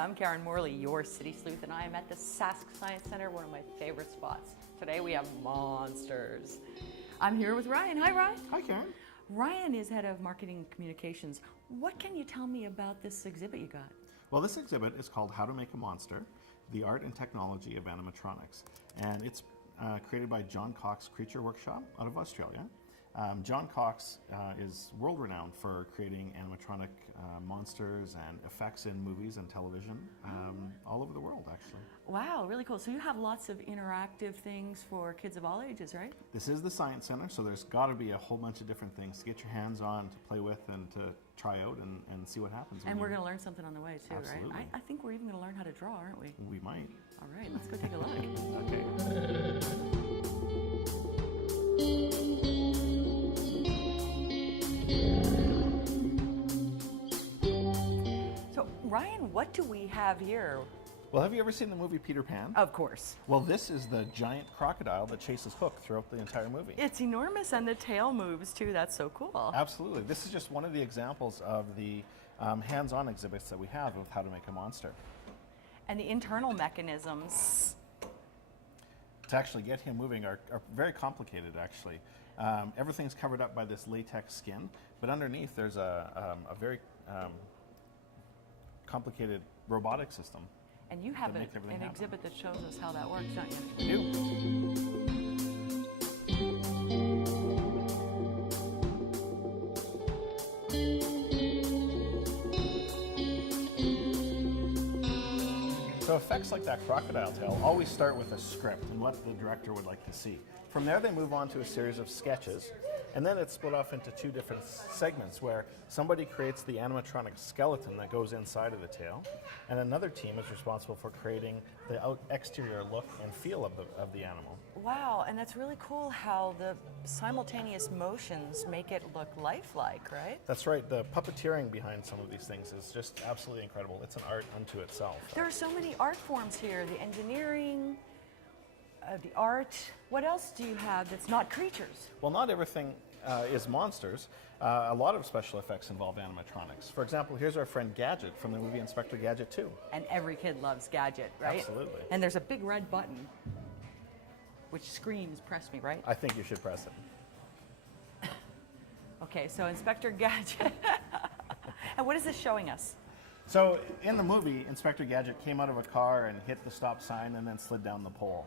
I'm Karen Morley, your city sleuth, and I am at the Sask Science Centre, one of my favorite spots. Today we have monsters. I'm here with Ryan. Hi, Ryan. Hi, Karen. Ryan is head of marketing communications. What can you tell me about this exhibit you got? Well, this exhibit is called How to Make a Monster, the Art and Technology of Animatronics. And it's created by John Cox Creature Workshop out of Australia. John Cox is world-renowned for creating animatronic monsters and effects in movies and television all over the world, actually. Wow, really cool. So you have lots of interactive things for kids of all ages, right? This is the Science Center, so there's got to be a whole bunch of different things to get your hands on, to play with, and to try out and see what happens. And we're going to learn something on the way, too, Absolutely. right? I think we're even going to learn how to draw, aren't we? We might. All right, let's go take a look. Okay. So, Ryan, what do we have here? Well, have you ever seen the movie Peter Pan? Of course. Well, this is the giant crocodile that chases Hook throughout the entire movie. It's enormous, and the tail moves, too. That's so cool. Absolutely. This is just one of the examples of the hands-on exhibits that we have with How to Make a Monster. And the internal mechanisms. To actually get him moving are very complicated, actually. Everything's covered up by this latex skin, but underneath there's a very complicated robotic system. And you have an happen. exhibit that shows us how that works, don't you? I do. So effects like that crocodile tail always start with a script and what the director would like to see. From there they move on to a series of sketches, and then it's split off into two different segments where somebody creates the animatronic skeleton that goes inside of the tail, and another team is responsible for creating the exterior look and feel of the animal. Wow, and that's really cool how the simultaneous motions make it look lifelike, right? That's right. The puppeteering behind some of these things is just absolutely incredible. It's an art unto itself. There are so many art forms here, the engineering, the art. What else do you have that's not creatures? Well, not everything is monsters. A lot of special effects involve animatronics. For example, here's our friend Gadget from the movie Inspector Gadget 2. And every kid loves Gadget, right? Absolutely. And there's a big red button which screams, press me, right? I think you should press it. Okay, so Inspector Gadget. And what is this showing us? So in the movie, Inspector Gadget came out of a car and hit the stop sign and then slid down the pole.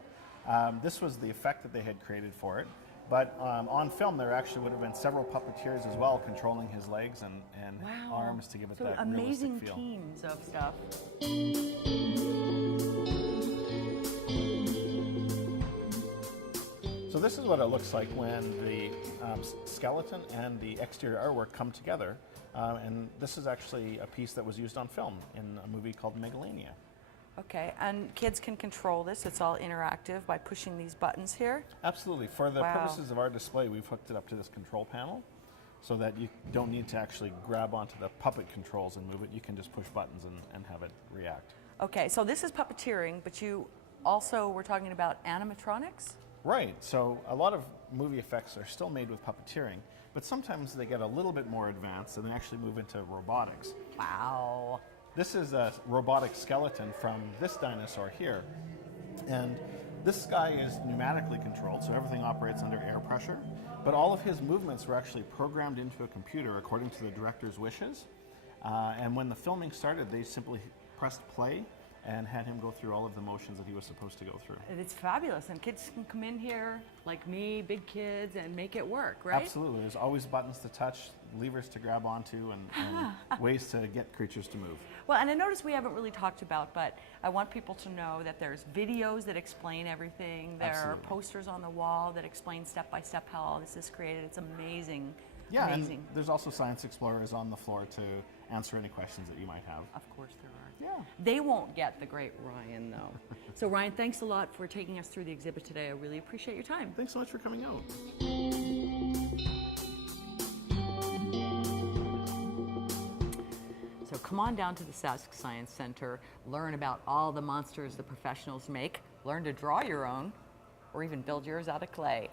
This was the effect that they had created for it. But on film, there actually would have been several puppeteers as well controlling his legs and Wow. arms to give it So that amazing realistic feel. teams of stuff. So this is what it looks like when the skeleton and the exterior artwork come together. And this is actually a piece that was used on film in a movie called Megalania. Okay, and kids can control this. It's all interactive by pushing these buttons here. Absolutely. For the Wow. purposes of our display, we've hooked it up to this control panel so that you don't need to actually grab onto the puppet controls and move it. You can just push buttons and have it react. Okay, so this is puppeteering, but you also were talking about animatronics? Right. So a lot of movie effects are still made with puppeteering, but sometimes they get a little bit more advanced and they actually move into robotics. Wow. This is a robotic skeleton from this dinosaur here. And this guy is pneumatically controlled, so everything operates under air pressure. But all of his movements were actually programmed into a computer according to the director's wishes. And when the filming started, they simply pressed play and had him go through all of the motions that he was supposed to go through. It's fabulous, and kids can come in here, like me, big kids, and make it work, right? Absolutely. There's always buttons to touch, levers to grab onto, and ways to get creatures to move. Well, and I noticed we haven't really talked about, but I want people to know that there's videos that explain everything. There Absolutely. are posters on the wall that explain step by step how all this is created. It's amazing. Yeah, amazing. and there's also science explorers on the floor to answer any questions that you might have. Of course there are. Yeah. They won't get the great Ryan, though. So, Ryan, thanks a lot for taking us through the exhibit today. I really appreciate your time. Thanks so much for coming out. So come on down to the Sask Science Centre, learn about all the monsters the professionals make, learn to draw your own, or even build yours out of clay.